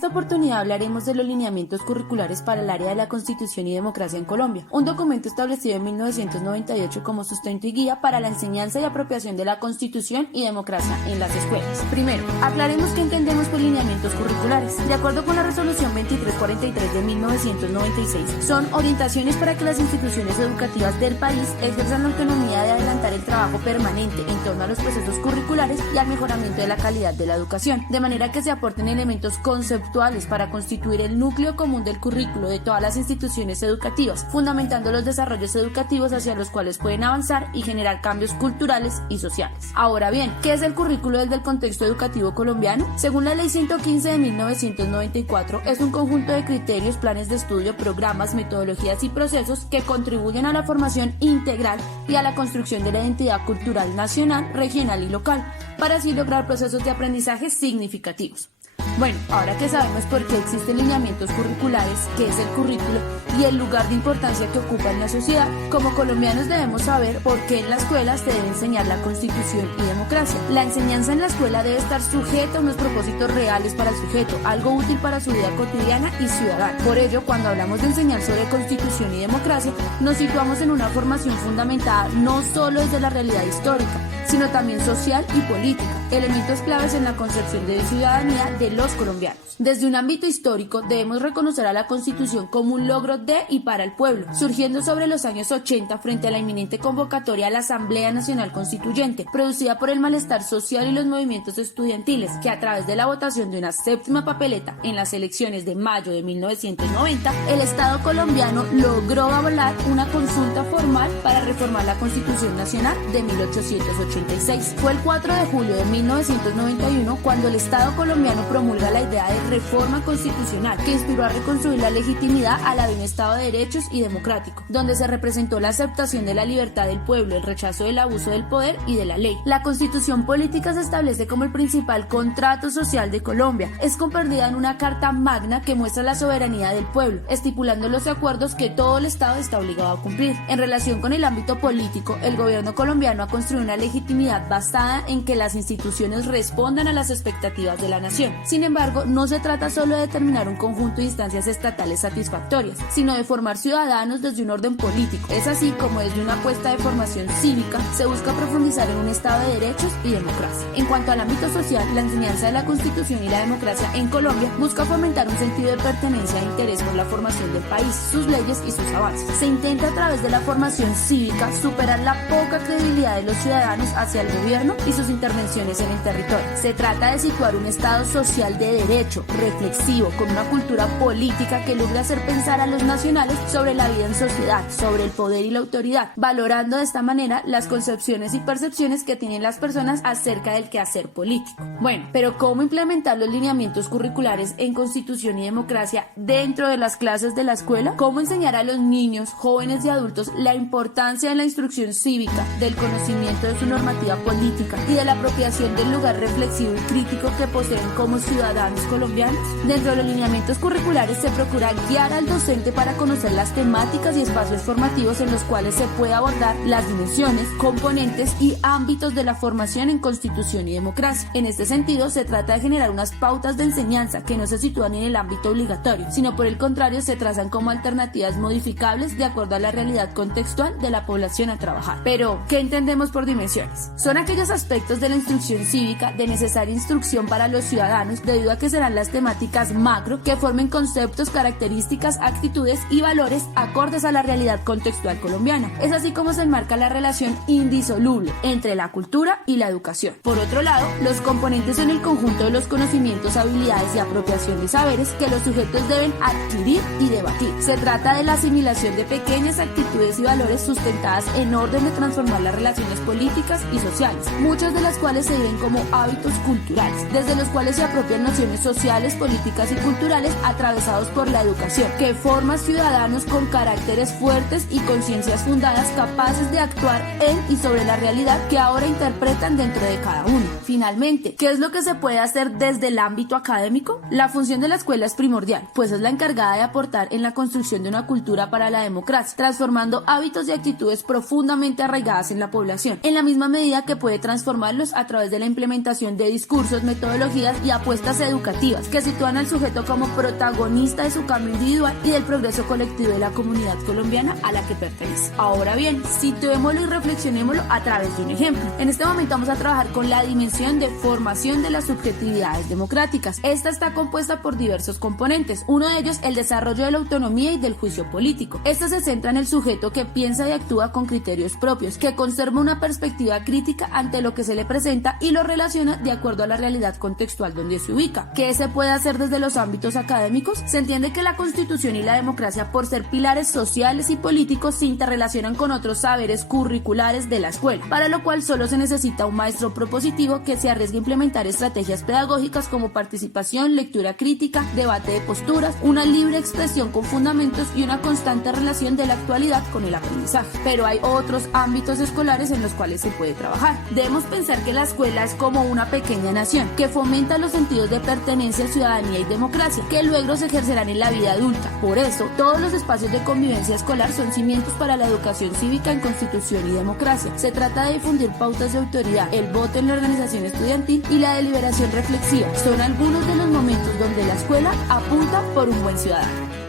esta oportunidad hablaremos de los lineamientos curriculares para el área de la Constitución y democracia en Colombia, un documento establecido en 1998 como sustento y guía para la enseñanza y apropiación de la Constitución y democracia en las escuelas. Primero, aclaremos qué entendemos por lineamientos curriculares. De acuerdo con la resolución 2343 de 1996, son orientaciones para que las instituciones educativas del país ejerzan la autonomía de adelantar el trabajo permanente en torno a los procesos curriculares y al mejoramiento de la calidad de la educación, de manera que se aporten elementos conceptuales para constituir el núcleo común del currículo de todas las instituciones educativas, fundamentando los desarrollos educativos hacia los cuales pueden avanzar y generar cambios culturales y sociales. Ahora bien, ¿qué es el currículo desde el contexto educativo colombiano? Según la Ley 115 de 1994, es un conjunto de criterios, planes de estudio, programas, metodologías y procesos que contribuyen a la formación integral y a la construcción de la identidad cultural nacional, regional y local, para así lograr procesos de aprendizaje significativos. Bueno, ahora que sabemos por qué existen lineamientos curriculares, qué es el currículo y el lugar de importancia que ocupa en la sociedad, como colombianos debemos saber por qué en la escuela se debe enseñar la Constitución y democracia. La enseñanza en la escuela debe estar sujeta a unos propósitos reales para el sujeto, algo útil para su vida cotidiana y ciudadana. Por ello, cuando hablamos de enseñar sobre Constitución y democracia, nos situamos en una formación fundamentada no solo desde la realidad histórica, sino también social y política, elementos claves en la concepción de ciudadanía de los colombianos. Desde un ámbito histórico, debemos reconocer a la Constitución como un logro de y para el pueblo, surgiendo sobre los años 80 frente a la inminente convocatoria a la Asamblea Nacional Constituyente, producida por el malestar social y los movimientos estudiantiles, que a través de la votación de una séptima papeleta en las elecciones de mayo de 1990, el Estado colombiano logró avalar una consulta formal para reformar la Constitución Nacional de 1886. Fue el 4 de julio de 1991 cuando el Estado colombiano promulga la idea de reforma constitucional que inspiró a reconstruir la legitimidad a la de un Estado de derechos y democrático, donde se representó la aceptación de la libertad del pueblo, el rechazo del abuso del poder y de la ley. La Constitución política se establece como el principal contrato social de Colombia. Es comprendida en una carta magna que muestra la soberanía del pueblo, estipulando los acuerdos que todo el Estado está obligado a cumplir. En relación con el ámbito político, el gobierno colombiano ha construido una legitimidad basada en que las instituciones respondan a las expectativas de la nación. Sin embargo, no se trata solo de determinar un conjunto de instancias estatales satisfactorias, sino de formar ciudadanos desde un orden político. Es así como desde una apuesta de formación cívica se busca profundizar en un Estado de derechos y democracia. En cuanto al ámbito social, la enseñanza de la Constitución y la democracia en Colombia busca fomentar un sentido de pertenencia e interés por la formación del país, sus leyes y sus avances. Se intenta a través de la formación cívica superar la poca credibilidad de los ciudadanos hacia el gobierno y sus intervenciones en el territorio. Se trata de situar un Estado social de derecho, reflexivo, con una cultura política que logre hacer pensar a los nacionales sobre la vida en sociedad, sobre el poder y la autoridad, valorando de esta manera las concepciones y percepciones que tienen las personas acerca del quehacer político. Bueno, pero ¿cómo implementar los lineamientos curriculares en Constitución y democracia dentro de las clases de la escuela? ¿Cómo enseñar a los niños, jóvenes y adultos la importancia de la instrucción cívica, del conocimiento de su normativa política y de la apropiación del lugar reflexivo y crítico que poseen como ciudadanos colombianos? Dentro de los lineamientos curriculares se procura guiar al docente para conocer las temáticas y espacios formativos en los cuales se puede abordar las dimensiones, componentes y ámbitos de la formación en Constitución y democracia. En este sentido, se trata de generar unas pautas de enseñanza que no se sitúan en el ámbito obligatorio, sino por el contrario se trazan como alternativas modificables de acuerdo a la realidad contextual de la población a trabajar. Pero, ¿qué entendemos por dimensiones? Son aquellos aspectos de la instrucción cívica de necesaria instrucción para los ciudadanos debido a que serán las temáticas macro que formen conceptos, características, actitudes y valores acordes a la realidad contextual colombiana. Es así como se enmarca la relación indisoluble entre la cultura y la educación. Por otro lado, los componentes son el conjunto de los conocimientos, habilidades y apropiación de saberes que los sujetos deben adquirir y debatir. Se trata de la asimilación de pequeñas actitudes y valores sustentadas en orden de transformar las relaciones políticas y sociales, muchas de las cuales se viven como hábitos culturales, desde los cuales se apropian nociones sociales, políticas y culturales atravesados por la educación, que forma ciudadanos con caracteres fuertes y conciencias fundadas capaces de actuar en y sobre la realidad que ahora interpretan dentro de cada uno. Finalmente, ¿qué es lo que se puede hacer desde el ámbito académico? La función de la escuela es primordial, pues es la encargada de aportar en la construcción de una cultura para la democracia, transformando hábitos y actitudes profundamente arraigadas en la población. En la misma medida que puede transformarlos a través de la implementación de discursos, metodologías y apuestas educativas que sitúan al sujeto como protagonista de su cambio individual y del progreso colectivo de la comunidad colombiana a la que pertenece. Ahora bien, situémoslo y reflexionémoslo a través de un ejemplo. En este momento vamos a trabajar con la dimensión de formación de las subjetividades democráticas. Esta está compuesta por diversos componentes, uno de ellos el desarrollo de la autonomía y del juicio político. Este se centra en el sujeto que piensa y actúa con criterios propios, que conserva una perspectiva crítica ante lo que se le presenta y lo relaciona de acuerdo a la realidad contextual donde se ubica. ¿Qué se puede hacer desde los ámbitos académicos? Se entiende que la Constitución y la democracia, por ser pilares sociales y políticos, se interrelacionan con otros saberes curriculares de la escuela, para lo cual solo se necesita un maestro propositivo que se arriesgue a implementar estrategias pedagógicas como participación, lectura crítica, debate de posturas, una libre expresión con fundamentos y una constante relación de la actualidad con el aprendizaje. Pero hay otros ámbitos escolares en los cuales se puede trabajar. Debemos pensar que la escuela es como una pequeña nación que fomenta los sentidos de pertenencia, ciudadanía y democracia, que luego se ejercerán en la vida adulta. Por eso, todos los espacios de convivencia escolar son cimientos para la educación cívica en constitución y democracia. Se trata de difundir pautas de autoridad, el voto en la organización estudiantil y la deliberación reflexiva. Son algunos de los momentos donde la escuela apunta por un buen ciudadano.